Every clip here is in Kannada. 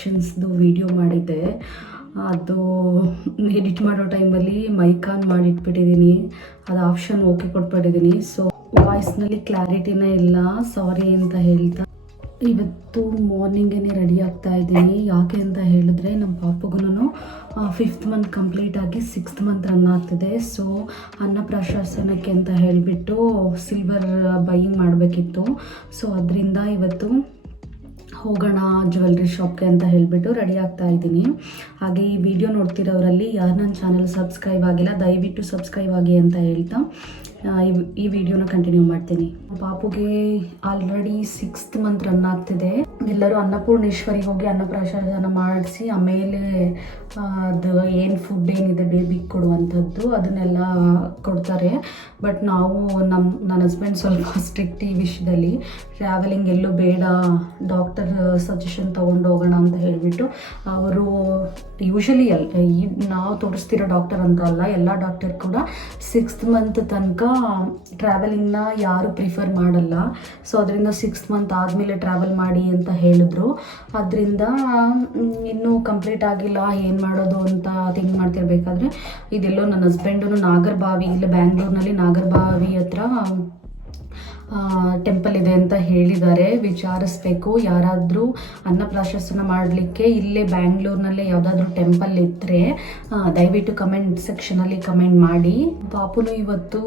ಇಂಜೆಕ್ಷನ್ಸ್ದು ವಿಡಿಯೋ ಮಾಡಿದ್ದೆ. ಅದು ಎಡಿಟ್ ಮಾಡೋ ಟೈಮಲ್ಲಿ ಮೈಕ್ ಆನ್ ಮಾಡಿಟ್ಬಿಟ್ಟಿದ್ದೀನಿ ಅದು ಆಪ್ಷನ್ ಓಕೆ ಕೊಟ್ಬಿಟ್ಟಿದ್ದೀನಿ ಸೊ ವಾಯ್ಸ್ನಲ್ಲಿ ಕ್ಲಾರಿಟಿನೇ ಇಲ್ಲ. ಸಾರಿ ಅಂತ ಹೇಳ್ತಾ. ಇವತ್ತು ಮಾರ್ನಿಂಗೇ ರೆಡಿ ಆಗ್ತಾ ಇದ್ದೀನಿ. ಯಾಕೆ ಅಂತ ಹೇಳಿದ್ರೆ ನಮ್ಮ ಪಾಪಗೂ ಫಿಫ್ತ್ ಮಂತ್ ಕಂಪ್ಲೀಟ್ ಆಗಿ ಸಿಕ್ಸ್ತ್ ಮಂತ್ ರನ್ ಆಗ್ತಿದೆ. ಸೊ ಅನ್ನಪ್ರಾಶಾಸನಕ್ಕೆ ಅಂತ ಹೇಳಿಬಿಟ್ಟು ಸಿಲ್ವರ್ ಬೈಯಿಂಗ್ ಮಾಡಬೇಕಿತ್ತು. ಸೊ ಅದರಿಂದ ಇವತ್ತು ಹೋಗೋಣ ಜ್ಯುವೆಲ್ರಿ ಶಾಪ್ಗೆ ಅಂತ ಹೇಳಿಬಿಟ್ಟು ರೆಡಿ ಆಗ್ತಾ ಇದ್ದೀನಿ. ಹಾಗೆ ಈ ವಿಡಿಯೋ ನೋಡ್ತಿರೋರಲ್ಲಿ ಯಾರು ನನ್ನ ಚಾನಲ್ ಸಬ್ಸ್ಕ್ರೈಬ್ ಆಗಿಲ್ಲ, ದಯವಿಟ್ಟು ಸಬ್ಸ್ಕ್ರೈಬ್ ಆಗಿ ಅಂತ ಹೇಳ್ತಾ. ಈ ವಿಡಿಯೋನ ಕಂಟಿನ್ಯೂ ಮಾಡ್ತೀನಿ. ಪಾಪುಗೆ ಆಲ್ರೆಡಿ ಸಿಕ್ಸ್ತ್ ಮಂತ್ ರನ್ ಆಗ್ತಿದೆ. ಎಲ್ಲರೂ ಅನ್ನಪೂರ್ಣೇಶ್ವರಿಗೆ ಹೋಗಿ ಅನ್ನಪ್ರಾಶನ ಮಾಡಿಸಿ, ಆಮೇಲೆ ಅದು ಏನು ಫುಡ್ ಏನಿದೆ ಬೇಬಿಗೆ ಕೊಡುವಂಥದ್ದು ಅದನ್ನೆಲ್ಲ ಕೊಡ್ತಾರೆ. ಬಟ್ ನಾವು ನಮ್ಮ ನನ್ನ ಹಸ್ಬೆಂಡ್ ಸ್ವಲ್ಪ ಸ್ಟ್ರಿಕ್ಟ್ ಈ ವಿಷಯದಲ್ಲಿ. ಟ್ರಾವೆಲಿಂಗ್ ಎಲ್ಲೂ ಬೇಡ ಡಾಕ್ಟರ್ ಸಜೆಷನ್ ತಗೊಂಡು ಹೋಗೋಣ ಅಂತ ಹೇಳಿಬಿಟ್ಟು ಅವರು ಯೂಶಲಿ ಎಲ್ ಈ ನಾವು ತೋರಿಸ್ತಿರೋ ಡಾಕ್ಟರ್ ಅಂತ ಅಲ್ಲ, ಎಲ್ಲ ಡಾಕ್ಟರ್ ಕೂಡ ಸಿಕ್ಸ್ತ್ ಮಂತ್ ತನಕ ಟ್ರಾವೆಲಿಂಗ್ನ ಯಾರು ಪ್ರಿಫರ್ ಮಾಡಲ್ಲ. ಸೊ ಅದರಿಂದ ಸಿಕ್ಸ್ತ್ ಮಂತ್ ಆದಮೇಲೆ ಟ್ರಾವೆಲ್ ಮಾಡಿ ಅಂತ ಹೇಳಿದ್ರು. ಅದರಿಂದ ಇನ್ನೂ ಕಂಪ್ಲೀಟ್ ಆಗಿಲ್ಲ, ಏನು ಮಾಡೋದು ಅಂತ ಥಿಂಕ್ ಮಾಡ್ತಿರ್ಬೇಕಾದ್ರೆ, ಇದೆಲ್ಲೋ ನನ್ನ ಹಸ್ಬೆಂಡು ನಾಗರಬಾವಿ, ಇಲ್ಲ ಬ್ಯಾಂಗ್ಳೂರ್ನಲ್ಲಿ ನಾಗರಬಾವಿ ಹತ್ರ ಟೆಂಪಲ್ ಇದೆ ಅಂತ ಹೇಳಿದ್ದಾರೆ. ವಿಚಾರಿಸ್ಬೇಕು. ಯಾರಾದರೂ ಅನ್ನಪ್ರಾಶಸ್ನ ಮಾಡಲಿಕ್ಕೆ ಇಲ್ಲೇ ಬ್ಯಾಂಗ್ಳೂರ್ನಲ್ಲೇ ಯಾವುದಾದ್ರೂ ಟೆಂಪಲ್ ಇದ್ದರೆ ದಯವಿಟ್ಟು ಕಮೆಂಟ್ ಸೆಕ್ಷನಲ್ಲಿ ಕಮೆಂಟ್ ಮಾಡಿ. ಪಾಪುನು ಇವತ್ತು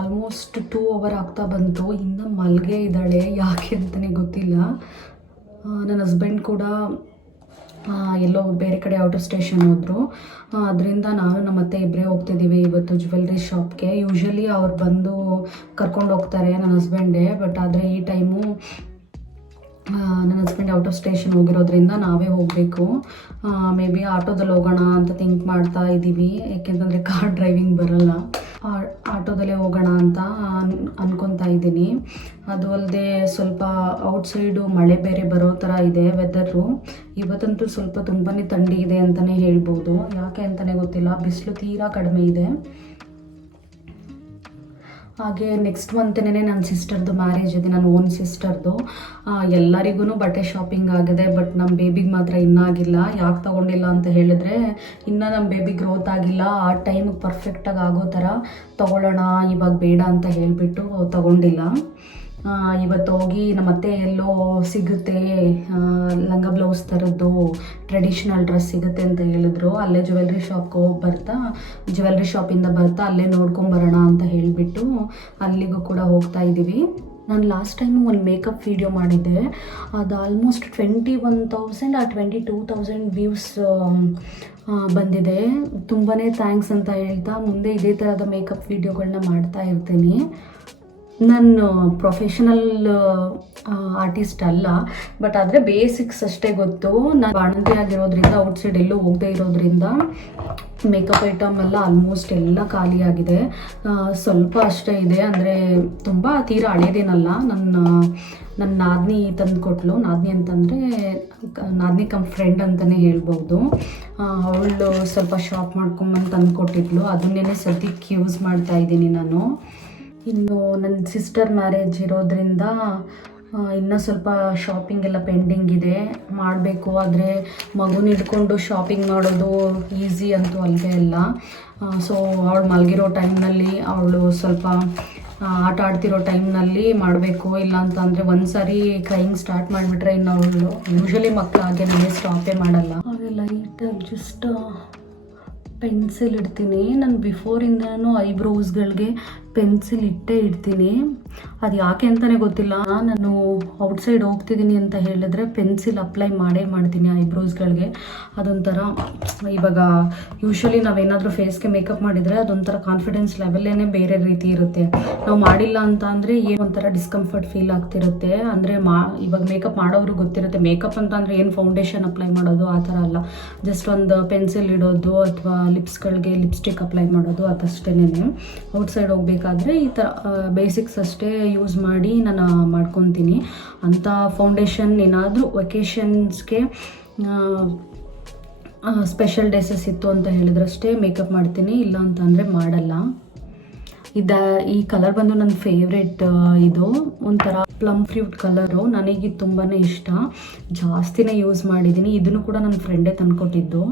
ಆಲ್ಮೋಸ್ಟ್ ಟೂ ಅವರ್ ಆಗ್ತಾ ಬಂತು. ಇನ್ನೂ ಮಲ್ಗೆ ಇದ್ದಾಳೆ. ಯಾಕೆ ಅಂತಲೇ ಗೊತ್ತಿಲ್ಲ. ನನ್ನ ಹಸ್ಬೆಂಡ್ ಕೂಡ ಎಲ್ಲೋ ಬೇರೆ ಕಡೆ ಔಟ್ ಆಫ್ ಸ್ಟೇಷನ್ ಹೋದರು ಅದರಿಂದ ನಾನು ನಮ್ಮ ಅತ್ತೆ ಇಬ್ಬರೇ ಹೋಗ್ತಿದ್ದೀವಿ ಇವತ್ತು ಜ್ಯುವೆಲ್ರಿ ಶಾಪ್ಗೆ ಯೂಶ್ವಲಿ ಅವ್ರು ಬಂದು ಕರ್ಕೊಂಡು ಹೋಗ್ತಾರೆ ನನ್ನ ಹಸ್ಬೆಂಡೇ ಬಟ್ ಆದರೆ ಈ ಟೈಮು ನನ್ನ ಹಸ್ಬೆಂಡ್ ಔಟ್ ಆಫ್ ಸ್ಟೇಷನ್ ಹೋಗಿರೋದ್ರಿಂದ ನಾವೇ ಹೋಗಬೇಕು. ಮೇ ಬಿ ಆಟೋದಲ್ಲಿ ಹೋಗೋಣ ಅಂತ ಥಿಂಕ್ ಮಾಡ್ತಾ ಇದ್ದೀವಿ ಏಕೆಂತಂದರೆ ಕಾರ್ ಡ್ರೈವಿಂಗ್ ಬರಲ್ಲ. ಆಟೋದಲ್ಲೇ ಹೋಗೋಣ ಅಂತ ಅನ್ ಅನ್ಕೊತಾ ಇದ್ದೀನಿ. ಅದು ಅಲ್ಲದೆ ಸ್ವಲ್ಪ ಔಟ್ಸೈಡು ಮಳೆ ಬೇರೆ ಬರೋ ಥರ ಇದೆ ವೆದರು ಇವತ್ತಂತೂ ಸ್ವಲ್ಪ ತುಂಬಾ ಥಂಡಿ ಇದೆ ಅಂತಲೇ ಹೇಳ್ಬೋದು. ಯಾಕೆ ಅಂತಲೇ ಗೊತ್ತಿಲ್ಲ. ಬಿಸಿಲು ತೀರಾ ಕಡಿಮೆ ಇದೆ. ಹಾಗೆ ನೆಕ್ಸ್ಟ್ ಮಂತ್ನೇ ನನ್ನ ಸಿಸ್ಟರ್ದು ಮ್ಯಾರೇಜ್ ಇದೆ ನನ್ನ ಓನ್ ಸಿಸ್ಟರ್ದು ಎಲ್ಲರಿಗೂ ಬಟ್ಟೆ ಶಾಪಿಂಗ್ ಆಗಿದೆ ಬಟ್ ನಮ್ಮ ಬೇಬಿಗೆ ಮಾತ್ರ ಇನ್ನಾಗಿಲ್ಲ. ಯಾಕೆ ತಗೊಂಡಿಲ್ಲ ಅಂತ ಹೇಳಿದ್ರೆ, ಇನ್ನೂ ನಮ್ಮ ಬೇಬಿ ಗ್ರೋತ್ ಆಗಿಲ್ಲ. ಆ ಟೈಮಿಗೆ ಪರ್ಫೆಕ್ಟಾಗಿ ಆಗೋ ಥರ ತೊಗೊಳ್ಳೋಣ, ಇವಾಗ ಬೇಡ ಅಂತ ಹೇಳಿಬಿಟ್ಟು ತಗೊಂಡಿಲ್ಲ. ಇವತ್ತು ಹೋಗಿ ನಮ್ಮ ಅತ್ತೆ ಎಲ್ಲೋ ಸಿಗುತ್ತೆ ಲಂಗ ಬ್ಲೌಸ್ ಥರದ್ದು ಟ್ರೆಡಿಷ್ನಲ್ ಡ್ರೆಸ್ ಸಿಗುತ್ತೆ ಅಂತ ಹೇಳಿದ್ರು. ಅಲ್ಲೇ ಜ್ಯುವೆಲ್ರಿ ಶಾಪ್ಗೆ ಹೋಗಿ ಬರ್ತಾ ಜ್ಯುವೆಲ್ರಿ ಶಾಪಿಂದ ಬರ್ತಾ ಅಲ್ಲೇ ನೋಡ್ಕೊಂಬರೋಣ ಅಂತ ಹೇಳಿಬಿಟ್ಟು ಅಲ್ಲಿಗೂ ಕೂಡ ಹೋಗ್ತಾ ಇದ್ದೀವಿ. ನಾನು ಲಾಸ್ಟ್ ಟೈಮು ಒಂದು ಮೇಕಪ್ ವೀಡಿಯೋ ಮಾಡಿದ್ದೆ. ಅದು ಆಲ್ಮೋಸ್ಟ್ ಟ್ವೆಂಟಿ ಒನ್ ತೌಸಂಡ್ ಆ ಟ್ವೆಂಟಿ ಟೂ ತೌಸಂಡ್ ವ್ಯೂಸ್ ಬಂದಿದೆ. ತುಂಬಾ ಥ್ಯಾಂಕ್ಸ್ ಅಂತ ಹೇಳ್ತಾ ಮುಂದೆ ಇದೇ ಥರದ ಮೇಕಪ್ ವೀಡಿಯೋಗಳನ್ನ ಮಾಡ್ತಾ ಇರ್ತೀನಿ. ನಾನು ಪ್ರೊಫೆಷನಲ್ ಆರ್ಟಿಸ್ಟ್ ಅಲ್ಲ. ಬಟ್ ಆದರೆ ಬೇಸಿಕ್ಸ್ ಅಷ್ಟೇ ಗೊತ್ತು. ನಾನು ಬಾಣಂತಿ ಆಗಿರೋದ್ರಿಂದ ಔಟ್ಸೈಡ್ ಎಲ್ಲೂ ಹೋಗದೆ ಇರೋದ್ರಿಂದ ಮೇಕಪ್ ಐಟಮ್ ಎಲ್ಲ ಆಲ್ಮೋಸ್ಟ್ ಎಲ್ಲ ಖಾಲಿಯಾಗಿದೆ ಸ್ವಲ್ಪ ಅಷ್ಟೇ ಇದೆ. ಅಂದರೆ ತುಂಬ ತೀರಾ ಹಳೇದೇನಲ್ಲ. ನನ್ನ ನನ್ನ ನಾದ್ನಿ ತಂದು ಕೊಟ್ಲು ನಾದಿನಿ ಅಂತಂದರೆ, ನಾದಿನಿ ಕಮ್ ಫ್ರೆಂಡ್ ಅಂತಲೇ ಹೇಳ್ಬೋದು. ಅವಳು ಸ್ವಲ್ಪ ಶಾಪ್ ಮಾಡ್ಕೊಂಬಂದು ತಂದು ಕೊಟ್ಟಿದ್ಲು ಅದನ್ನೇ ಸದ್ಯಕ್ಕೆ ಯೂಸ್ ಮಾಡ್ತಾ ಇದ್ದೀನಿ ನಾನು. ಇನ್ನು ನನ್ನ ಸಿಸ್ಟರ್ ಮ್ಯಾರೇಜ್ ಇರೋದ್ರಿಂದ ಇನ್ನೂ ಸ್ವಲ್ಪ ಶಾಪಿಂಗ್ ಎಲ್ಲ ಪೆಂಡಿಂಗ್ ಇದೆ. ಮಾಡಬೇಕು ಆದರೆ ಮಗುನ ಹಿಡ್ಕೊಂಡು ಶಾಪಿಂಗ್ ಮಾಡೋದು ಈಸಿ ಅಂತೂ ಅಲ್ಲವೇ ಇಲ್ಲ. ಸೊ ಅವಳು ಮಲಗಿರೋ ಟೈಮ್ನಲ್ಲಿ ಅವಳು ಸ್ವಲ್ಪ ಆಟ ಆಡ್ತಿರೋ ಟೈಮ್ನಲ್ಲಿ ಮಾಡಬೇಕು. ಇಲ್ಲ ಅಂತಂದರೆ ಒಂದು ಸಾರಿ ಕ್ರೈಯಿಂಗ್ ಸ್ಟಾರ್ಟ್ ಮಾಡಿಬಿಟ್ರೆ ಇನ್ನು ಅವಳು ಯೂಶ್ವಲಿ ಮಕ್ಕಳು ಹಾಗೆ ನನಗೆ ಸ್ಟಾಪೇ ಮಾಡಲ್ಲ. ಅವಾಗ ಲೈಟಾಗಿ ಜಸ್ಟ್ ಪೆನ್ಸಿಲ್ ಇಡ್ತೀನಿ. ನಾನು ಬಿಫೋರಿಂದನೂ ಐಬ್ರೋಸ್ಗಳಿಗೆ ಪೆನ್ಸಿಲ್ ಇಟ್ಟೇ ಇಡ್ತೀನಿ. ಅದು ಯಾಕೆ ಅಂತಲೇ ಗೊತ್ತಿಲ್ಲ. ನಾನು ಔಟ್ಸೈಡ್ ಹೋಗ್ತಿದ್ದೀನಿ ಅಂತ ಹೇಳಿದ್ರೆ ಪೆನ್ಸಿಲ್ ಅಪ್ಲೈ ಮಾಡೇ ಮಾಡ್ತೀನಿ ಐಬ್ರೋಸ್ಗಳಿಗೆ. ಅದೊಂಥರ ಇವಾಗ ಯೂಶ್ವಲಿ ನಾವೇನಾದರೂ ಫೇಸ್ಗೆ ಮೇಕಪ್ ಮಾಡಿದರೆ ಅದೊಂಥರ ಕಾನ್ಫಿಡೆನ್ಸ್ ಲೆವೆಲ್ಲೇ ಬೇರೆ ರೀತಿ ಇರುತ್ತೆ. ನಾವು ಮಾಡಿಲ್ಲ ಅಂತ ಅಂದರೆ ಏನು ಒಂಥರ ಡಿಸ್ಕಂಫರ್ಟ್ ಫೀಲ್ ಆಗ್ತಿರುತ್ತೆ. ಅಂದರೆ ಮಾ, ಇವಾಗ ಮೇಕಪ್ ಮಾಡೋರು ಗೊತ್ತಿರುತ್ತೆ. ಮೇಕಪ್ ಅಂತ ಅಂದರೆ ಏನು ಫೌಂಡೇಶನ್ ಅಪ್ಲೈ ಮಾಡೋದು ಆ ಥರ ಅಲ್ಲ. ಜಸ್ಟ್ ಒಂದು ಪೆನ್ಸಿಲ್ ಇಡೋದು ಅಥವಾ ಲಿಪ್ಸ್ಗಳಿಗೆ ಲಿಪ್ಸ್ಟಿಕ್ ಅಪ್ಲೈ ಮಾಡೋದು ಅದಷ್ಟೇನೆ ಔಟ್ಸೈಡ್ ಹೋಗ್ಬೇಕಾದ್ರೆ ಈ ಥರ ಬೇಸಿಕ್ಸ್ ಅಷ್ಟೇ ಯೂಸ್ ಮಾಡಿ ನಾನು ಮಾಡ್ಕೊತೀನಿ. ಅಂಥ ಫೌಂಡೇಶನ್ ಏನಾದರೂ ವೆಕೇಷನ್ಸ್ಗೆ ಸ್ಪೆಷಲ್ ಡ್ರೆಸ್ಸಸ್ ಇತ್ತು ಅಂತ ಹೇಳಿದ್ರಷ್ಟೇ ಮೇಕಪ್ ಮಾಡ್ತೀನಿ, ಇಲ್ಲ ಅಂತಂದರೆ ಮಾಡಲ್ಲ. ಇದ, ಈ ಕಲರ್ ಬಂದು ನನ್ನ ಫೇವ್ರೆಟ್ ಇದು ಒಂಥರ ಪ್ಲಮ್ ಫ್ರೂಟ್ ಕಲರು ನನಗೆ ತುಂಬಾ ಇಷ್ಟ. ಜಾಸ್ತಿನೇ ಯೂಸ್ ಮಾಡಿದ್ದೀನಿ ಇದನ್ನು ಕೂಡ ನನ್ನ ಫ್ರೆಂಡೇ ತಂದ್ಕೊಟ್ಟಿದ್ದು.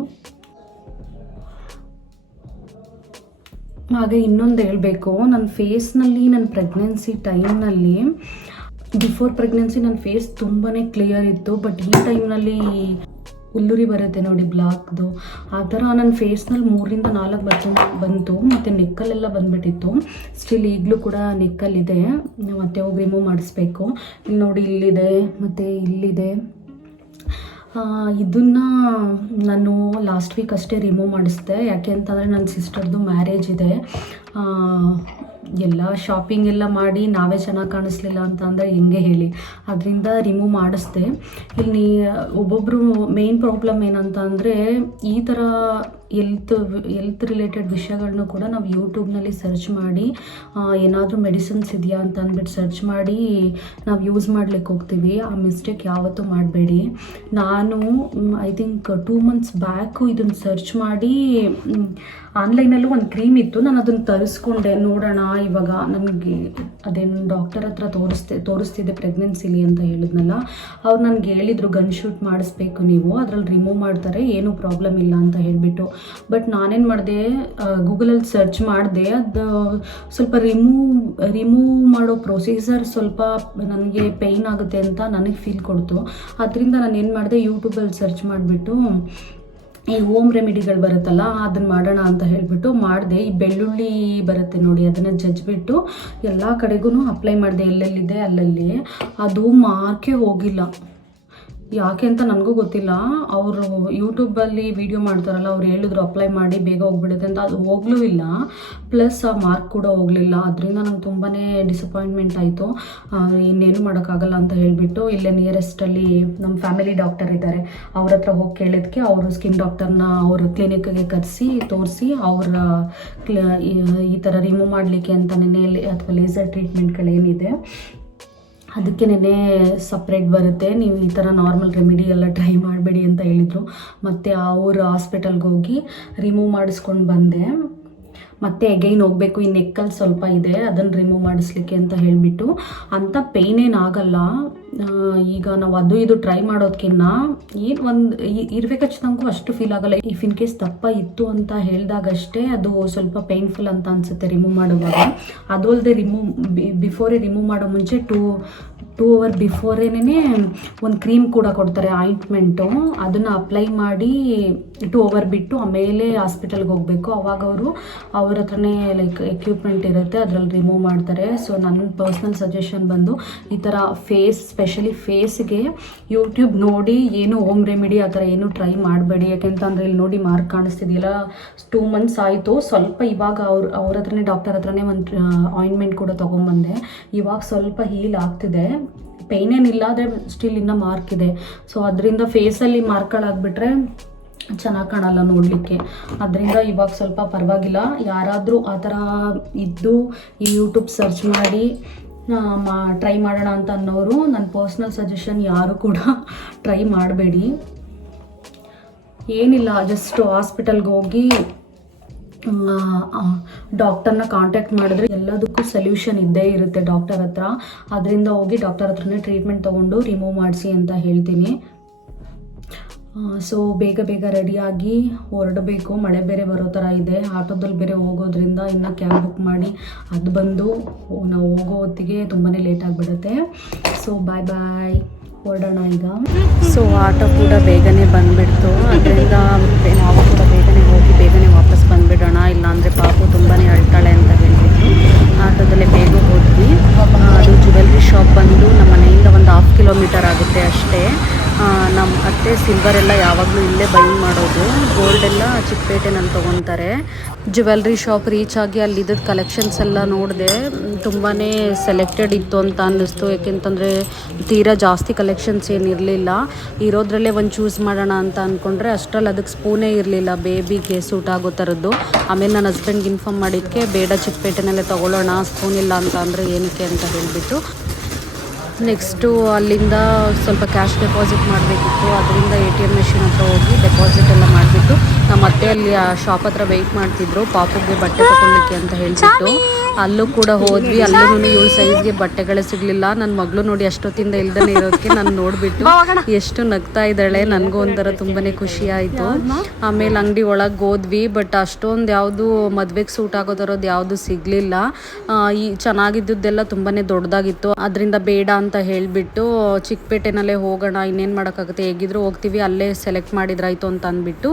ಹಾಗೆ ಇನ್ನೊಂದು ಹೇಳಬೇಕು. ನನ್ನ ಫೇಸ್ನಲ್ಲಿ ನನ್ನ ಪ್ರೆಗ್ನೆನ್ಸಿ ಟೈಮ್ನಲ್ಲಿ ಬಿಫೋರ್ ಪ್ರೆಗ್ನೆನ್ಸಿ ನನ್ನ ಫೇಸ್ ತುಂಬಾ ಕ್ಲಿಯರ್ ಇತ್ತು. ಬಟ್ ಈ ಟೈಮ್ನಲ್ಲಿ ಉಲ್ಲುರಿ ಬರುತ್ತೆ ನೋಡಿ, ಬ್ಲಾಕ್ದು. ಆ ಥರ ನನ್ನ ಫೇಸ್ನಲ್ಲಿ ಮೂರಿಂದ ನಾಲ್ಕು ಬರ್ತು ಬಂತು. ಮತ್ತು ನೆಕ್ಕಲ್ಲೆಲ್ಲ ಬಂದುಬಿಟ್ಟಿತ್ತು. ಸ್ಟಿಲ್ ಈಗಲೂ ಕೂಡ ನೆಕ್ಕಲ್ಲಿದೆ ಮತ್ತೆ ಹೋಗಿ ರಿಮೂವ್ ಮಾಡಿಸ್ಬೇಕು. ಇಲ್ಲಿ ನೋಡಿ, ಇಲ್ಲಿದೆ, ಮತ್ತು ಇಲ್ಲಿದೆ. ಇದನ್ನು ನಾನು ಲಾಸ್ಟ್ ವೀಕ್ ಅಷ್ಟೇ ರಿಮೂವ್ ಮಾಡಿಸಿದೆ. ಯಾಕೆ ಅಂತಂದರೆ ನನ್ನ ಸಿಸ್ಟರ್ದು ಮ್ಯಾರೇಜ್ ಇದೆ. ಎಲ್ಲ ಶಾಪಿಂಗ್ ಎಲ್ಲ ಮಾಡಿ ನಾವೇ ಚೆನ್ನಾಗಿ ಕಾಣಿಸ್ಲಿಲ್ಲ ಅಂತ ಅಂದರೆ ಹೆಂಗೆ ಹೇಳಿ. ಅದರಿಂದ ರಿಮೂವ್ ಮಾಡಿಸ್ದೆ. ಇಲ್ಲಿ ಒಬ್ಬೊಬ್ಬರು ಮೇನ್ ಪ್ರಾಬ್ಲಮ್ ಏನಂತ ಅಂದರೆ ಈ ಥರ ಎಲ್ತ್ ಎಲ್ತ್ ರಿಲೇಟೆಡ್ ವಿಷಯಗಳನ್ನೂ ಕೂಡ ನಾವು ಯೂಟ್ಯೂಬ್ನಲ್ಲಿ ಸರ್ಚ್ ಮಾಡಿ ಏನಾದರೂ ಮೆಡಿಸಿನ್ಸ್ ಇದೆಯಾ ಅಂತ ಅಂದ್ಬಿಟ್ಟು ಸರ್ಚ್ ಮಾಡಿ ನಾವು ಯೂಸ್ ಮಾಡ್ಲಿಕ್ಕೆ ಹೋಗ್ತೀವಿ. ಆ ಮಿಸ್ಟೇಕ್ ಯಾವತ್ತೂ ಮಾಡಬೇಡಿ. ನಾನು I think two months back ಇದನ್ನು ಸರ್ಚ್ ಮಾಡಿ ಆನ್ಲೈನಲ್ಲೂ ಒಂದು ಕ್ರೀಮ್ ಇತ್ತು. ನಾನು ಅದನ್ನು ತರಿಸ್ಕೊಂಡೆ. ನೋಡೋಣ ಇವಾಗ ನನಗೆ ಅದೇನು ಡಾಕ್ಟರ್ ಹತ್ರ ತೋರಿಸ್ತೆ ತೋರಿಸ್ತಿದ್ದೆ ಪ್ರೆಗ್ನೆನ್ಸಿಲಿ ಅಂತ ಹೇಳಿದ್ನಲ್ಲ, ಅವ್ರು ನನಗೆ ಹೇಳಿದರು ಗನ್ ಶೂಟ್ ಮಾಡಿಸ್ಬೇಕು ನೀವು. ಅದರಲ್ಲಿ ರಿಮೂವ್ ಮಾಡ್ತಾರೆ, ಏನೂ ಪ್ರಾಬ್ಲಮ್ ಇಲ್ಲ ಅಂತ ಹೇಳಿಬಿಟ್ಟು. ಬಟ್ ನಾನೇನು ಮಾಡಿದೆ ಗೂಗಲಲ್ಲಿ ಸರ್ಚ್ ಮಾಡಿದೆ, ಅದು ಸ್ವಲ್ಪ ರಿಮೂವ್ ರಿಮೂವ್ ಮಾಡೋ ಪ್ರೊಸೀಜರ್ ಸ್ವಲ್ಪ ನನಗೆ ಪೇಯ್ನ್ ಆಗುತ್ತೆ ಅಂತ ನನಗೆ ಫೀಲ್ ಕೊಡ್ತು. ಅದರಿಂದ ನಾನು ಏನು ಮಾಡಿದೆ ಯೂಟ್ಯೂಬಲ್ಲಿ ಸರ್ಚ್ ಮಾಡಿಬಿಟ್ಟು ಈ ಹೋಮ್ ರೆಮಿಡಿಗಳು ಬರುತ್ತಲ್ಲ ಅದನ್ನ ಮಾಡೋಣ ಅಂತ ಹೇಳಿಬಿಟ್ಟು ಮಾಡಿದೆ. ಈ ಬೆಳ್ಳುಳ್ಳಿ ಬರುತ್ತೆ ನೋಡಿ, ಅದನ್ನು ಜಜ್ಜಿಬಿಟ್ಟು ಎಲ್ಲ ಕಡೆಗೂ ಅಪ್ಲೈ ಮಾಡಿದೆ, ಎಲ್ಲೆಲ್ಲಿದೆ ಅಲ್ಲಲ್ಲಿ. ಅದು ಮಾರ್ಕೆ ಹೋಗಿಲ್ಲ. ಯಾಕೆ ಅಂತ ನನಗೂ ಗೊತ್ತಿಲ್ಲ. ಅವರು ಯೂಟ್ಯೂಬಲ್ಲಿ ವೀಡಿಯೋ ಮಾಡ್ತಾರಲ್ಲ, ಅವ್ರು ಹೇಳಿದ್ರು ಅಪ್ಲೈ ಮಾಡಿ, ಬೇಗ ಹೋಗ್ಬಿಡುತ್ತೆ ಅಂತ. ಅದು ಹೋಗ್ಲೂ ಇಲ್ಲ. ಪ್ಲಸ್ ಆ ಮಾರ್ಕ್ ಕೂಡ ಹೋಗಲಿಲ್ಲ. ಅದರಿಂದ ನಂಗೆ ತುಂಬಾ ಡಿಸಪಾಯಿಂಟ್ಮೆಂಟ್ ಆಯಿತು. ಇನ್ನೇನು ಮಾಡೋಕ್ಕಾಗಲ್ಲ ಅಂತ ಹೇಳಿಬಿಟ್ಟು, ಇಲ್ಲೇ ನಿಯರೆಸ್ಟಲ್ಲಿ ನಮ್ಮ ಫ್ಯಾಮಿಲಿ ಡಾಕ್ಟರ್ ಇದ್ದಾರೆ. ಅವ್ರ ಹತ್ರ ಹೋಗಿ ಕೇಳಿದ್ಕೆ ಅವರು ಸ್ಕಿನ್ ಡಾಕ್ಟರ್ನ ಅವ್ರ ಕ್ಲಿನಿಕ್ಗೆ ಕರೆಸಿ, ತೋರಿಸಿ ಅವರ ಈ ಥರ ರಿಮೂವ್ ಮಾಡಲಿಕ್ಕೆ ಅಂತ ನೆನೆಯಲ್ಲಿ, ಅಥವಾ ಲೇಸರ್ ಟ್ರೀಟ್ಮೆಂಟ್ಗಳೇನಿದೆ ಅದಕ್ಕೆ ನೆನೆ ಸಪ್ರೇಟ್ ಬರುತ್ತೆ. ನೀವು ಈ ಥರ ನಾರ್ಮಲ್ ರೆಮಿಡಿ ಎಲ್ಲ ಟ್ರೈ ಮಾಡಬೇಡಿ ಅಂತ ಹೇಳಿದರು. ಮತ್ತು ಅವ್ರ ಹಾಸ್ಪಿಟಲ್ಗೆ ಹೋಗಿ ರಿಮೂವ್ ಮಾಡಿಸ್ಕೊಂಡು ಬಂದೆ. ಮತ್ತೆ ಎಗೈನ್ ಹೋಗಬೇಕು, ಈ ನೆಕ್ಕಲ್ಲಿ ಸ್ವಲ್ಪ ಇದೆ, ಅದನ್ನು ರಿಮೂವ್ ಮಾಡಿಸ್ಲಿಕ್ಕೆ ಅಂತ ಹೇಳಿಬಿಟ್ಟು ಅಂಥ ಪೇಯ್ನ್ ಏನಾಗಲ್ಲ ಈಗ ನಾವು ಅದು ಇದು ಟ್ರೈ ಮಾಡೋದಕ್ಕಿಂತ ಏನು ಒಂದು ಇರ್ಬೇಕು ಹಚ್ಚಿದಂಗೂ ಅಷ್ಟು ಫೀಲ್ ಆಗಲ್ಲ. ಇಫ್ ಇನ್ ಕೇಸ್ ದಪ್ಪ ಇತ್ತು ಅಂತ ಹೇಳಿದಾಗಷ್ಟೇ ಅದು ಸ್ವಲ್ಪ ಪೇನ್ಫುಲ್ ಅಂತ ಅನಿಸುತ್ತೆ ರಿಮೂವ್ ಮಾಡುವಾಗ. ಅದು ಅಲ್ಲದೆ ರಿಮೂವ್ ಬಿಫೋರೇ ರಿಮೂವ್ ಮಾಡೋ ಮುಂಚೆ ಟೂ ಟೂ ಅವರ್ ಬಿಫೋರೇನೇ ಒಂದು ಕ್ರೀಮ್ ಕೂಡ ಕೊಡ್ತಾರೆ ಆಯಿಂಟ್ಮೆಂಟು ಅದನ್ನು ಅಪ್ಲೈ ಮಾಡಿ ಟೂ ಅವರ್ ಬಿಟ್ಟು ಆಮೇಲೆ ಹಾಸ್ಪಿಟಲ್ಗೆ ಹೋಗಬೇಕು. ಅವಾಗ ಅವ್ರ ಹತ್ರನೇ ಲೈಕ್ ಎಕ್ವಿಪ್ಮೆಂಟ್ ಇರುತ್ತೆ, ಅದರಲ್ಲಿ ರಿಮೂವ್ ಮಾಡ್ತಾರೆ. ಸೊ ನನ್ನ ಪರ್ಸ್ನಲ್ ಸಜೆಷನ್ ಬಂದು, ಈ ಥರ ಫೇಸ್ ಸ್ಪೆಷಲಿ ಫೇಸ್ಗೆ ಯೂಟ್ಯೂಬ್ ನೋಡಿ ಏನು ಹೋಮ್ ರೆಮಿಡಿ ಆ ಥರ ಏನು ಟ್ರೈ ಮಾಡಬೇಡಿ. ಯಾಕೆಂತಂದರೆ ಇಲ್ಲಿ ನೋಡಿ ಮಾರ್ಕ್ ಕಾಣಿಸ್ತಿದೆಯಲ್ಲ ಟೂ ಮಂತ್ಸ್ ಆಯಿತು. ಸ್ವಲ್ಪ ಇವಾಗ ಅವ್ರ ಅವ್ರ ಹತ್ರನೇ ಡಾಕ್ಟರ್ ಹತ್ರನೇ ಒಂದು ಆಯಿಂಟ್ಮೆಂಟ್ ಕೂಡ ತೊಗೊಂಬಂದೆ. ಇವಾಗ ಸ್ವಲ್ಪ ಹೀಲ್ ಆಗ್ತಿದೆ. ಪೇನ್ ಏನಿಲ್ಲ, ಆದರೆ ಸ್ಟಿಲ್ ಇನ್ನೂ ಮಾರ್ಕ್ ಇದೆ. ಸೊ ಅದರಿಂದ ಫೇಸಲ್ಲಿ ಮಾರ್ಕ್ಗಳಾಗ್ಬಿಟ್ರೆ ಚೆನ್ನಾಗಿ ಕಾಣಲ್ಲ ನೋಡಲಿಕ್ಕೆ. ಅದರಿಂದ ಇವಾಗ ಸ್ವಲ್ಪ ಪರವಾಗಿಲ್ಲ. ಯಾರಾದರೂ ಆ ಥರ ಇದ್ದು ಈ ಯೂಟ್ಯೂಬ್ ಸರ್ಚ್ ಮಾಡಿ ಮಾ ಟ್ರೈ ಮಾಡೋಣ ಅಂತ ಅನ್ನೋರು ನನ್ನ ಪರ್ಸ್ನಲ್ ಸಜೆಷನ್ ಯಾರು ಕೂಡ ಟ್ರೈ ಮಾಡಬೇಡಿ. ಏನಿಲ್ಲ ಜಸ್ಟ್ ಹಾಸ್ಪಿಟಲ್ಗೆ ಹೋಗಿ ಡಾಕ್ಟರ್ನ ಕಾಂಟ್ಯಾಕ್ಟ್ ಮಾಡಿದ್ರೆ ಎಲ್ಲದಕ್ಕೂ ಸೊಲ್ಯೂಷನ್ ಇದ್ದೇ ಇರುತ್ತೆ ಡಾಕ್ಟರ್ ಹತ್ರ. ಅದರಿಂದ ಹೋಗಿ ಡಾಕ್ಟರ್ ಹತ್ರನೇ ಟ್ರೀಟ್ಮೆಂಟ್ ತೊಗೊಂಡು ರಿಮೂವ್ ಮಾಡಿಸಿ ಅಂತ ಹೇಳ್ತೀನಿ. ಸೊ ಬೇಗ ಬೇಗ ರೆಡಿಯಾಗಿ ಹೊರಡಬೇಕು. ಮಳೆ ಬೇರೆ ಬರೋ ಥರ ಇದೆ. ಆಟೋದಲ್ಲಿ ಬೇರೆ ಹೋಗೋದ್ರಿಂದ ಇನ್ನು ಕ್ಯಾಬ್ ಬುಕ್ ಮಾಡಿ ಅದು ಬಂದು ನಾವು ಹೋಗೋ ಹೊತ್ತಿಗೆ ತುಂಬಾ ಲೇಟ್ ಆಗಿಬಿಡುತ್ತೆ. ಸೊ ಬಾಯ್ ಬಾಯ್ ಹೊರಡೋಣ ಈಗ. ಸೊ ಆಟೋ ಕೂಡ ಬೇಗನೆ ಬಂದುಬಿಡ್ತು. ಅದರಿಂದ ನಾವು ಕೂಡ ಬೇಗನೆ ಹೋಗಿ ಬೇಗನೆ ವಾಪಸ್ ಬಂದುಬಿಡೋಣ. ಇಲ್ಲಾಂದರೆ ಪಾಪು ತುಂಬಾ ಅಳ್ತಾಳೆ ಅಂತ ಹೇಳಿಬಿಟ್ಟು ಆಟೋದಲ್ಲೇ ಬೇಗ ಹೋದ್ವಿ. ಅದು ಜುವೆಲ್ರಿ ಶಾಪ್ ಬಂದು ನಮ್ಮ ಮನೆಯಿಂದ ಒಂದು ಹಾಫ್ ಕಿಲೋಮೀಟರ್ ಆಗುತ್ತೆ ಅಷ್ಟೇ. ನಮ್ಮ ಅತ್ತೆ ಸಿಲ್ವರ್ ಎಲ್ಲ ಯಾವಾಗಲೂ ಇಲ್ಲೇ ಬೈಂಡ್ ಮಾಡೋದು. ಗೋಲ್ಡ್ ಎಲ್ಲ ಚಿಕ್ಕಪೇಟೆನಲ್ಲಿ ತೊಗೊತಾರೆ. ಜುವೆಲ್ರಿ ಶಾಪ್ ರೀಚ್ ಆಗಿ ಅಲ್ಲಿದ್ದ ಕಲೆಕ್ಷನ್ಸ್ ಎಲ್ಲ ನೋಡಿದೆ. ತುಂಬಾ ಸೆಲೆಕ್ಟೆಡ್ ಇತ್ತು ಅಂತ ಅನ್ನಿಸ್ತು. ಯಾಕೆಂತಂದರೆ ತೀರಾ ಜಾಸ್ತಿ ಕಲೆಕ್ಷನ್ಸ್ ಏನಿರಲಿಲ್ಲ ಇರೋದ್ರಲ್ಲೇ ಒಂದು ಚೂಸ್ ಮಾಡೋಣ ಅಂತ ಅಂದ್ಕೊಂಡ್ರೆ ಅಷ್ಟರಲ್ಲಿ ಅದಕ್ಕೆ ಸ್ಪೂನೇ ಇರಲಿಲ್ಲ. ಬೇಬಿಗೆ ಸೂಟ್ ಆಗೋ ಥರದ್ದು ಆಮೇಲೆ ನನ್ನ ಹಸ್ಬೆಂಡ್ಗೆ ಇನ್ಫಾರ್ಮ್ ಮಾಡಿದ್ದಕ್ಕೆ ಬೇಡ ಚಿಕ್ಕಪೇಟೆನಲ್ಲೇ ತೊಗೊಳ್ಳೋಣ ಸ್ಪೂನ್ ಇಲ್ಲ ಅಂತ ಅಂದರೆ ಏನಕ್ಕೆ ಅಂತ ಹೇಳಿಬಿಟ್ಟು ನೆಕ್ಸ್ಟು ಅಲ್ಲಿಂದ ಸ್ವಲ್ಪ ಕ್ಯಾಶ್ ಡೆಪಾಸಿಟ್ ಮಾಡಬೇಕಿತ್ತು. ಅದರಿಂದ ಎ ಟಿ ಎಂ ಮೆಷಿನ್ ಹತ್ರ ಹೋಗಿ ಡೆಪಾಸಿಟ್ ಎಲ್ಲ ಮಾಡಿಬಿಟ್ಟು ನಮ್ಮ ಅತ್ತೆ ಅಲ್ಲಿ ಆ ಶಾಪ್ ಹತ್ರ ವೆಯ್ಟ್ ಮಾಡ್ತಿದ್ರು. ಪಾಪುಗೆ ಬಟ್ಟೆ ತಗೊಳ್ಳಿಕ್ಕೆ ಅಂತ ಹೇಳ್ಬಿಟ್ಟು. ಅಲ್ಲೂ ಕೂಡ ಹೋದ್ವಿ. ಅಲ್ಲೂ ಸೈಜ್ ಸೈಜ್ಗೆ ಬಟ್ಟೆಗಳೇ ಸಿಗ್ಲಿಲ್ಲ. ನನ್ನ ಮಗಳು ನೋಡಿ ಅಷ್ಟೊತ್ತಿಂದ ಇಲ್ದನೆ ಇರೋದಕ್ಕೆ ನಾನು ನೋಡ್ಬಿಟ್ಟು ಎಷ್ಟು ನಗ್ತಾ ಇದ್ದಾಳೆ. ನನಗೂ ಒಂಥರ ತುಂಬಾನೇ ಖುಷಿ ಆಯಿತು. ಆಮೇಲೆ ಅಂಗಡಿ ಒಳಗೆ ಹೋದ್ವಿ ಬಟ್ ಅಷ್ಟೊಂದು ಯಾವುದು ಮದುವೆಗೆ ಸೂಟ್ ಆಗೋ ಥರದ್ದು ಯಾವುದು ಸಿಗ್ಲಿಲ್ಲ. ಈ ಚೆನ್ನಾಗಿದ್ದದ್ದೆಲ್ಲ ತುಂಬಾನೇ ದೊಡ್ಡದಾಗಿತ್ತು. ಅದರಿಂದ ಬೇಡ ಅಂತ ಹೇಳಿಬಿಟ್ಟು ಚಿಕ್ಕಪೇಟೆನಲ್ಲೇ ಹೋಗೋಣ ಇನ್ನೇನು ಮಾಡೋಕ್ಕಾಗುತ್ತೆ ಹೇಗಿದ್ರು ಹೋಗ್ತೀವಿ ಅಲ್ಲೇ ಸೆಲೆಕ್ಟ್ ಮಾಡಿದ್ರಾಯ್ತು ಅಂತ ಅಂದ್ಬಿಟ್ಟು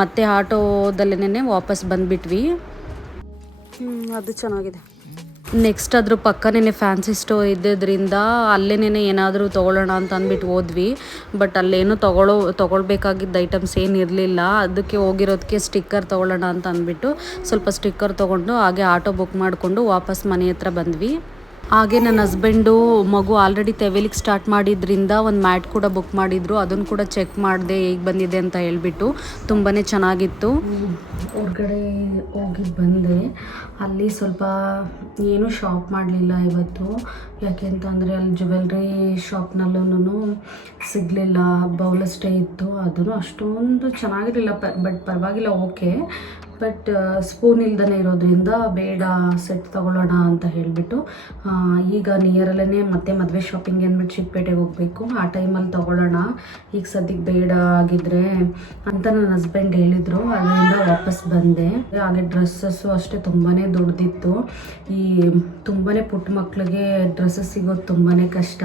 ಮತ್ತೆ ಆಟೋದಲ್ಲೇನೆ ವಾಪಸ್ ಬಂದ್ಬಿಟ್ವಿ. ಅದು ಚೆನ್ನಾಗಿದೆ. ನೆಕ್ಸ್ಟ್ ಅದ್ರ ಪಕ್ಕನೇ ಫ್ಯಾನ್ಸಿ ಸ್ಟೋರ್ ಇದ್ದಿದ್ದರಿಂದ ಅಲ್ಲೇನೇ ಏನಾದರೂ ತೊಗೊಳ್ಳೋಣ ಅಂತ ಅಂದ್ಬಿಟ್ಟು ಹೋದ್ವಿ. ಬಟ್ ಅಲ್ಲೇನು ತೊಗೊಳ್ಳೋ ತೊಗೊಳ್ಬೇಕಾಗಿದ್ದ ಐಟಮ್ಸ್ ಏನು ಇರಲಿಲ್ಲ. ಅದಕ್ಕೆ ಹೋಗಿರೋದಕ್ಕೆ ಸ್ಟಿಕ್ಕರ್ ತೊಗೊಳ್ಳೋಣ ಅಂತ ಅಂದ್ಬಿಟ್ಟು ಸ್ವಲ್ಪ ಸ್ಟಿಕ್ಕರ್ ತೊಗೊಂಡು ಹಾಗೆ ಆಟೋ ಬುಕ್ ಮಾಡಿಕೊಂಡು ವಾಪಸ್ ಮನೆ ಹತ್ರ ಬಂದ್ವಿ. ಹಾಗೆ ನನ್ನ ಹಸ್ಬೆಂಡು ಮಗು ಆಲ್ರೆಡಿ ತೆವೆಲಿಕ್ಕೆ ಸ್ಟಾರ್ಟ್ ಮಾಡಿದ್ರಿಂದ ಒಂದು ಮ್ಯಾಟ್ ಕೂಡ ಬುಕ್ ಮಾಡಿದ್ರು. ಅದನ್ನು ಕೂಡ ಚೆಕ್ ಮಾಡಿದೆ ಹೇಗೆ ಬಂದಿದೆ ಅಂತ ಹೇಳ್ಬಿಟ್ಟು ತುಂಬಾ ಚೆನ್ನಾಗಿತ್ತು. ಹೊರಗಡೆ ಹೋಗಿ ಬಂದೆ. ಅಲ್ಲಿ ಸ್ವಲ್ಪ ಏನೂ ಶಾಪ್ ಮಾಡಲಿಲ್ಲ ಇವತ್ತು. ಯಾಕೆ ಅಂತಂದರೆ ಅಲ್ಲಿ ಜುವೆಲ್ರಿ ಶಾಪ್ನಲ್ಲೂ ಸಿಗಲಿಲ್ಲ. ಬೌಲ್ ಅಷ್ಟೇ ಇತ್ತು. ಅದನ್ನು ಅಷ್ಟೊಂದು ಚೆನ್ನಾಗಿರಲಿಲ್ಲ. ಬಟ್ ಪರವಾಗಿಲ್ಲ ಓಕೆ ಬಟ್ ಸ್ಪೂನ್ ಇಲ್ದೇ ಇರೋದ್ರಿಂದ ಬೇಡ ಸೆಟ್ ತಗೊಳ್ಳೋಣ ಅಂತ ಹೇಳಿಬಿಟ್ಟು ಈಗ ನಿಯರಲ್ಲೇ ಮತ್ತೆ ಮದುವೆ ಶಾಪಿಂಗ್ ಅಂದ್ಬಿಟ್ಟು ಚಿಕ್ಕಪೇಟೆಗೆ ಹೋಗಬೇಕು. ಆ ಟೈಮಲ್ಲಿ ತಗೊಳ್ಳೋಣ. ಈಗ ಸದ್ಯಕ್ಕೆ ಬೇಡ ಆಗಿದ್ರೆ ಅಂತ ನನ್ನ ಹಸ್ಬೆಂಡ್ ಹೇಳಿದರು. ಅದರಿಂದ ವಾಪಸ್ ಬಂದೆ. ಹಾಗೆ ಡ್ರೆಸ್ಸಸ್ಸು ಅಷ್ಟೇ ತುಂಬಾ ದೊಡ್ಡದಿತ್ತು ಈ ತುಂಬಾ ಪುಟ್ಟ ಮಕ್ಕಳಿಗೆ ಡ್ರೆಸ್ಸಸ್ ಸಿಗೋದು ತುಂಬಾ ಕಷ್ಟ.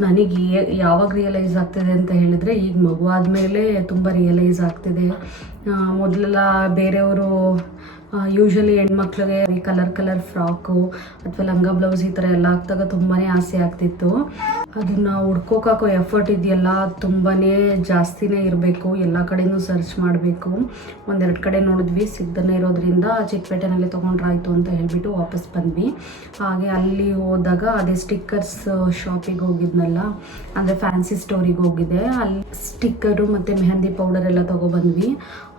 ನನಗೆ ಯಾವಾಗ ರಿಯಲೈಸ್ ಆಗ್ತಿದೆ ಅಂತ ಹೇಳಿದ್ರೆ ಈಗ ಮಗು ಆದಮೇಲೆ ತುಂಬ ರಿಯಲೈಸ್ ಆಗ್ತಿದೆ. ಮೊದಲೆಲ್ಲ ಬೇರೆಯವರು ಯೂಶ್ವಲಿ ಹೆಣ್ಮಕ್ಳಿಗೆ ಕಲರ್ ಕಲರ್ ಫ್ರಾಕು ಅಥವಾ ಲಂಗ ಬ್ಲೌಸ್ ಈ ಥರ ಎಲ್ಲ ಹಾಕ್ದಾಗ ತುಂಬಾ ಆಸೆ ಆಗ್ತಿತ್ತು. ಅದನ್ನು ಹುಡ್ಕೋಕಾಕೋ ಎಫರ್ಟ್ ಇದೆಯಲ್ಲ ತುಂಬಾ ಜಾಸ್ತಿನೇ ಇರಬೇಕು. ಎಲ್ಲ ಕಡೆಯೂ ಸರ್ಚ್ ಮಾಡಬೇಕು. ಒಂದೆರಡು ಕಡೆ ನೋಡಿದ್ವಿ ಸಿಗ್ದೇ ಇರೋದ್ರಿಂದ ಚಿಕ್ಕಪೇಟೆನಲ್ಲಿ ತೊಗೊಂಡ್ರಾಯ್ತು ಅಂತ ಹೇಳಿಬಿಟ್ಟು ವಾಪಸ್ ಬಂದ್ವಿ. ಹಾಗೆ ಅಲ್ಲಿ ಹೋದಾಗ ಅದೇ ಸ್ಟಿಕ್ಕರ್ಸ್ ಶಾಪಿಗೆ ಹೋಗಿದ್ನಲ್ಲ, ಅಂದರೆ ಫ್ಯಾನ್ಸಿ ಸ್ಟೋರಿಗೆ ಹೋಗಿದ್ದೆ. ಅಲ್ಲಿ ಸ್ಟಿಕ್ಕರು ಮತ್ತು ಮೆಹಂದಿ ಪೌಡರ್ ಎಲ್ಲ ತೊಗೊಬಂದ್ವಿ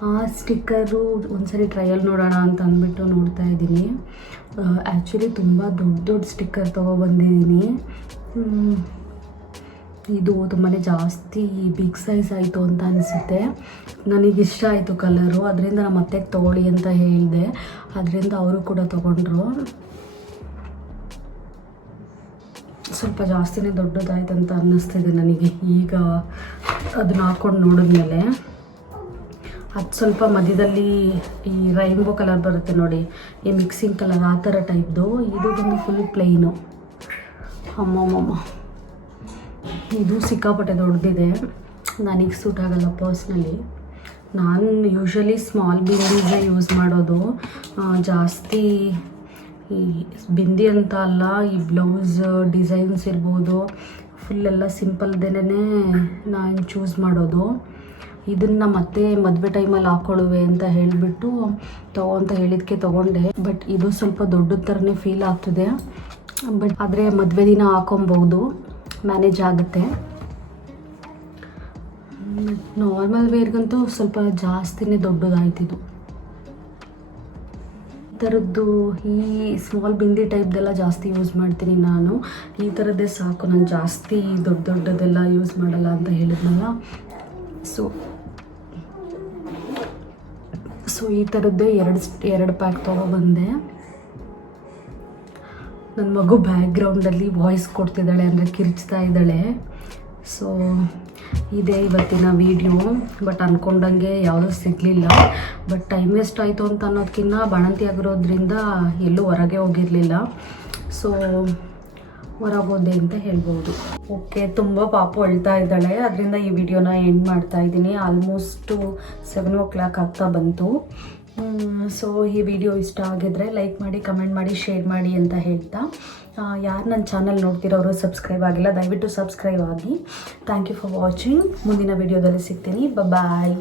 ಆ ಸ್ಟಿಕ್ಕರು ಒಂದ್ಸರಿ ಟ್ರಯಲ್ ನೋಡೋಣ ಅಂತ ಅಂದ್ಬಿಟ್ಟು ನೋಡ್ತಾ ಇದ್ದೀನಿ. ಆ್ಯಕ್ಚುಲಿ ತುಂಬ ದೊಡ್ಡ ದೊಡ್ಡ ಸ್ಟಿಕ್ಕರ್ ತೊಗೊಬಂದಿದ್ದೀನಿ ಇದು ತುಂಬಾ ಜಾಸ್ತಿ ಬಿಗ್ ಸೈಜ್ ಆಯಿತು ಅಂತ ಅನಿಸುತ್ತೆ. ನನಗೆ ಇಷ್ಟ ಆಯಿತು ಕಲರು ಅದರಿಂದ ನಮ್ಮ ಅತ್ತೆಗೆ ತೊಗೊಳ್ಳಿ ಅಂತ ಹೇಳಿದೆ. ಅದರಿಂದ ಅವರು ಕೂಡ ತೊಗೊಂಡ್ರು. ಸ್ವಲ್ಪ ಜಾಸ್ತಿನೇ ದೊಡ್ಡದಾಯ್ತು ಅಂತ ಅನ್ನಿಸ್ತಿದೆ ನನಗೆ. ಈಗ ಅದನ್ನ ಹಾಕ್ಕೊಂಡು ನೋಡಿದ್ಮೇಲೆ ಅದು ಸ್ವಲ್ಪ ಮಧ್ಯದಲ್ಲಿ ಈ ರೈನ್ಬೋ ಕಲರ್ ಬರುತ್ತೆ ನೋಡಿ. ಈ ಮಿಕ್ಸಿಂಗ್ ಕಲರ್ ಆ ಥರ ಟೈಪ್ದು ಇದು ಬಂದು ಫುಲ್ ಪ್ಲೈನು ಅಮ್ಮಮ್ಮಮ್ಮ. ಇದು ಸಿಕ್ಕಾಪಟ್ಟೆ ದೊಡ್ಡದಿದೆ. ನನಗೆ ಸೂಟ್ ಆಗಲ್ಲ ಪರ್ಸ್ನಲಿ ನಾನು ಯೂಶ್ವಲಿ ಸ್ಮಾಲ್ ಬಿಂದಿಗೆ ಯೂಸ್ ಮಾಡೋದು. ಜಾಸ್ತಿ ಈ ಬಿಂದಿ ಅಂತ ಅಲ್ಲ, ಈ ಬ್ಲೌಸ್ ಡಿಸೈನ್ಸ್ ಇರ್ಬೋದು. ಫುಲ್ಲೆಲ್ಲ ಸಿಂಪಲ್ದೇನೆ ನಾನು ಚೂಸ್ ಮಾಡೋದು. ಇದನ್ನು ಮತ್ತೆ ಮದುವೆ ಟೈಮಲ್ಲಿ ಹಾಕೊಳ್ಳುವೆ ಅಂತ ಹೇಳಿಬಿಟ್ಟು ತಗೋ ಅಂತ ಹೇಳಿದ್ಕೆ ತೊಗೊಂಡೆ. ಬಟ್ ಇದು ಸ್ವಲ್ಪ ದೊಡ್ಡ ಥರನೇ ಫೀಲ್ ಆಗ್ತಿದೆ. ಬಟ್ ಆದರೆ ಮದುವೆ ದಿನ ಹಾಕೊಬೋದು. ಮ್ಯಾನೇಜ್ ಆಗುತ್ತೆ. ನಾರ್ಮಲ್ ವೇರ್ಗಂತೂ ಸ್ವಲ್ಪ ಜಾಸ್ತಿನೇ ದೊಡ್ಡದಾಯ್ತಿದು ಥರದ್ದು ಈ ಸ್ಮಾಲ್ ಬಿಂದಿ ಟೈಪ್ದೆಲ್ಲ ಜಾಸ್ತಿ ಯೂಸ್ ಮಾಡ್ತೀನಿ ನಾನು. ಈ ಥರದ್ದೇ ಸಾಕು, ನಾನು ಜಾಸ್ತಿ ದೊಡ್ಡ ದೊಡ್ಡದೆಲ್ಲ ಯೂಸ್ ಮಾಡಲ್ಲ ಅಂತ ಹೇಳಿದ್ನಲ್ಲ. ಸೊ ಸೊ ಈ ಥರದ್ದೇ ಎರಡು ಎರಡು ಪ್ಯಾಕ್ ತೊಗೊಬಂದೆ ನನ್ನ ಮಗು ಬ್ಯಾಕ್ಗ್ರೌಂಡಲ್ಲಿ ವಾಯ್ಸ್ ಕೊಡ್ತಿದ್ದಾಳೆ ಅಂದರೆ ಕಿರ್ಚ್ತಾ ಇದ್ದಾಳೆ. ಸೊ ಇದೇ ಇವತ್ತಿನ ವಿಡಿಯೋ ಬಟ್ ಅಂದ್ಕೊಂಡಂಗೆ ಯಾವುದೂ ಸಿಗಲಿಲ್ಲ. ಬಟ್ ಟೈಮ್ ವೇಸ್ಟ್ ಆಯಿತು ಅಂತ ಅನ್ನೋದಕ್ಕಿಂತ ಬಾಣಂತಿ ಆಗಿರೋದ್ರಿಂದ ಎಲ್ಲೂ ಹೊರಗೆ ಹೋಗಿರಲಿಲ್ಲ. ಸೊ ಹೊರಗೋದೆ ಅಂತ ಹೇಳ್ಬೋದು. ಓಕೆ, ತುಂಬ ಪಾಪು ಅಳ್ತಾ ಇದ್ದಾಳೆ. ಅದರಿಂದ ಈ ವಿಡಿಯೋನ ಎಂಡ್ ಮಾಡ್ತಾ ಇದ್ದೀನಿ. ಆಲ್ಮೋಸ್ಟು ಸೆವೆನ್ ಓ ಕ್ಲಾಕ್ ಆಗ್ತಾ ಬಂತು. ಸೊ ಈ ವಿಡಿಯೋ ಇಷ್ಟ ಆಗಿದ್ರೆ ಲೈಕ್ ಮಾಡಿ ಕಮೆಂಟ್ ಮಾಡಿ ಶೇರ್ ಮಾಡಿ ಅಂತ ಹೇಳ್ತಾ. ಯಾರು ನನ್ನ ಚಾನಲ್ ನೋಡ್ತಿರೋರು ಸಬ್ಸ್ಕ್ರೈಬ್ ಆಗಿಲ್ಲ, ದಯವಿಟ್ಟು ಸಬ್ಸ್ಕ್ರೈಬ್ ಆಗಿ. ಥ್ಯಾಂಕ್ ಯು ಫಾರ್ ವಾಚಿಂಗ್ ಮುಂದಿನ ವಿಡಿಯೋದಲ್ಲಿ ಸಿಗ್ತೀನಿ. ಬಾಯ್